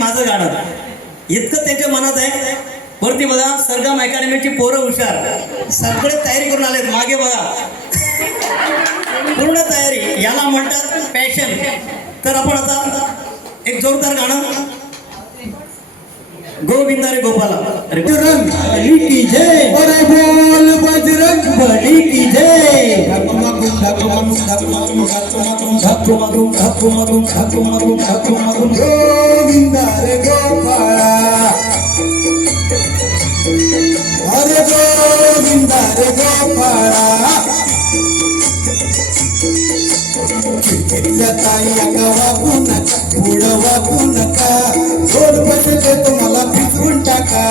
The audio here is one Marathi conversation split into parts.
माझं गाणं इतकं त्यांच्या मनात आहे. वरती बघा सरगम अकॅडमीची पोरं हुशार सगळे तयारी करून आलेत. मागे बघा पूर्ण तयारी, याला म्हणतात पॅशन. तर आपण आता एक जोरदार गाणं गोविंदा रे गोपाला. अरे बजरंग बली की जय, अरे बोल बजरंग बली की जय. गोविंदा रे गोपाळा, अरे गोविंदा रे गोपाळा. खिडकीतल्या ताई अका वागू नका, पुढं वागू नका, दोन पैसे तुम्हाला भिजवून टाका.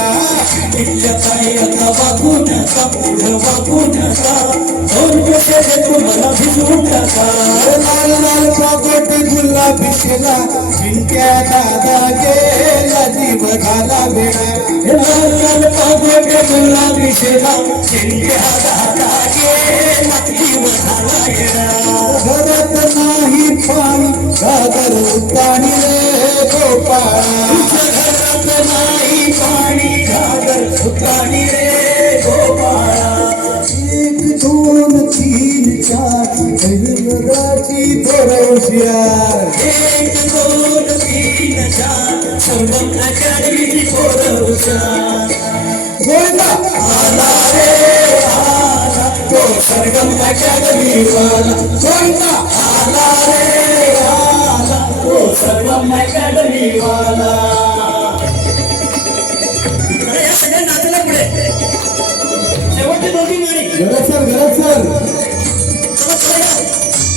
खिडकीतल्या ताई अका वागू नका, पुढं वागू नका, दोन पैसे तुम्हाला भिजवून टाका. लाल लाल पागोट गुलाबी शेला, चिंट्या दादा गेला जीव झाला वेडा. लाल लाल पागोट गुलाबी शेला, चिंट्या दादा गेला जीव झाला वेडा. घरात नाही पाणी घागर उताणी रे गोपाळा, घरात नाही पाणी घागर उताणी रे गोपाळा. एक दोन तीन चार गैरराची थोडं एक दोन तीन चार सरगम अकॅडमीची थोडं हुशार. गोविंदा आला रे आला तो सरगम अकॅडमी वाला. गोविंदा आला रे आला तो सरगम अकॅडमी वाला. या सगळ्या नाचल्या पुढे शेवटची दोन तीन गाणी. गरज सर चला चला या.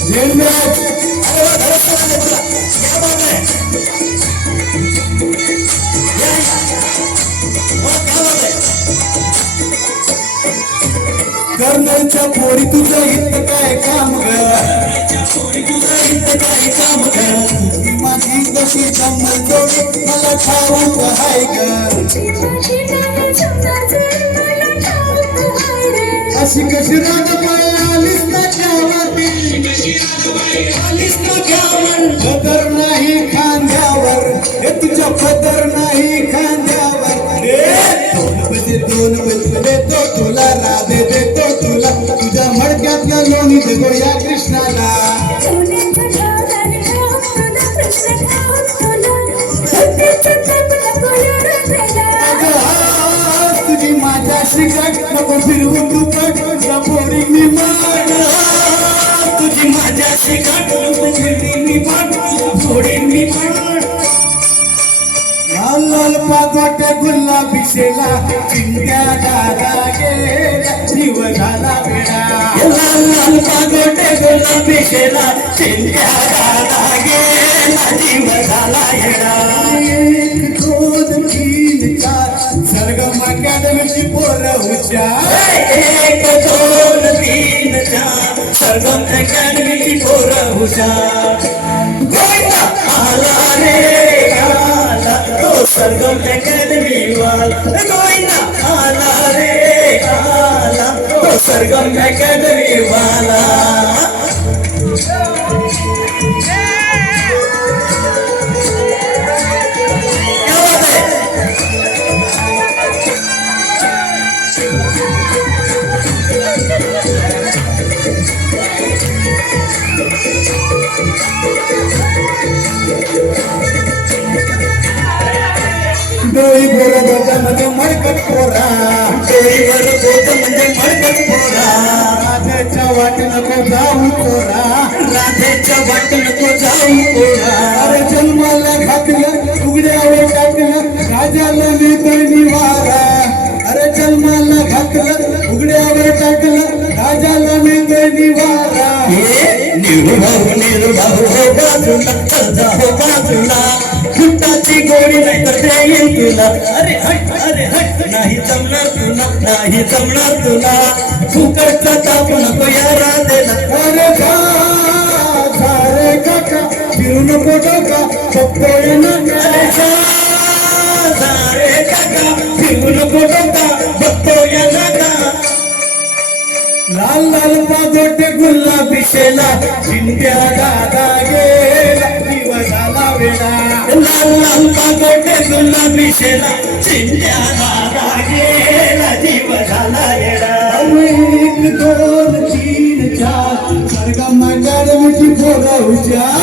जेल में अरे वा घरात चला आले बघा. या बाबा आहे. या वा क्या बात आहे. कर्नलच्या पोरी तुझं इथं काय काम ग, तुझं इथं काय काम कर. माझी कशी जमल जोडी मला ठाऊक हाय ग. अशी कशी राग आलीस ना गावाती, आलीस ना गावावर. पदर नाही खांद्यावर, हे तुझ्या पदर नाही खांद्यावर. दोन बजे देतो तुला, राधे देतो तुला, तुझ्या मडक्यातल्या लोणी देतो या कृष्णाला. तुझी माझ्याशी गाठ नको फिरवून तू कट पोरी मी माग. तुझी माझ्याशी गाठ नको फिरली पाठ थोडी मी पाठ. लाल लाल पागोट गुलाबी शेला, चिंट्या दादा गेला जीव झाला वेडा. लाल लाल पागोटे गुलाबी शेला, चिंट्या दादा गेला जीव झाला येडा. एक दोन तीन चार सरगम अकॅडमीची पोरं हुशार. एक दोन तीन चार सरगम अकॅडमीची पोरं हुशार. गोविंदा आला रे आला तो सरगम अकॅडमी वाला. गोविंदा आला रे आला तो सरगम अकॅडमी वाला. क्या बात है. डोई बोल दोघांमध्ये मडकट पोरा, डोईवर बोट म्हणजे मडकट पोरा. राधाच्या वाट नको जाऊ पोरा, राधेच्या वाट नको जाऊ पोरा. अरे जन्माला घातलं उघड्यावर टाकलं राजाला मिळतोय निवारा. अरे जन्माला घातलं उघड्यावर टाकलं राजाला मिळतोय निवारा. निर्भाव हो बाजूला कर्जा हो बाजूला, फुटाची गोळी नाही तर देईल तुला. अरे हट नाही जमणार तुला, नाही जमणार तुला. फुकटचा ताप नको या राधेला. अरे जा रे काका फिरू नको डोका बघतोय नका. अरे जा रे काका फिरू नको डोका बघतोय नका. लाल लाल पागोटे गुलाबी शेला, चिंट्या दादा गेला जीव झाला वेडा. लाल लाल पागोटे गोटे गुलाबी शेला चिंध्याला लागेला जीव झाला येडा एक दोन तीन चार सरगम अकॅडमीची पोरं हुशार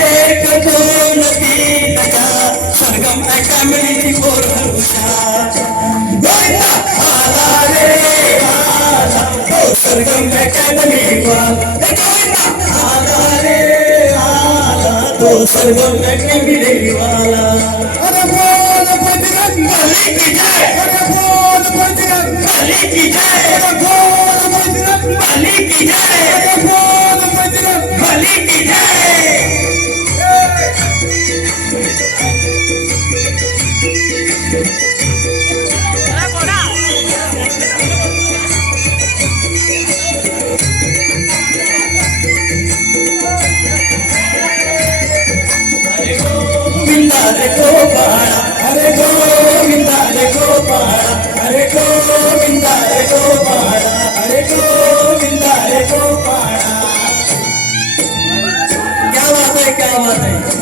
एक दोन तीन चार सरगम अकॅडमीची पोरं हुशार गोविंदा आला रे आला तो सरगम अकॅडमी वाला गोविंदा आला रे आला तो सरगम अकॅडमी वाला अरे बोल बजरंग बली की जय अरे बोल बजरंग बली की जय अरे बोल बजरंग बली की जय अरे बोल बजरंग बली की जय गोविंदा रे गोपाळा अरे गोविंदा रे गोपाळा अरे गोविंदा रे गोपाळा अरे गोविंदा रे गोपाळा क्या बात है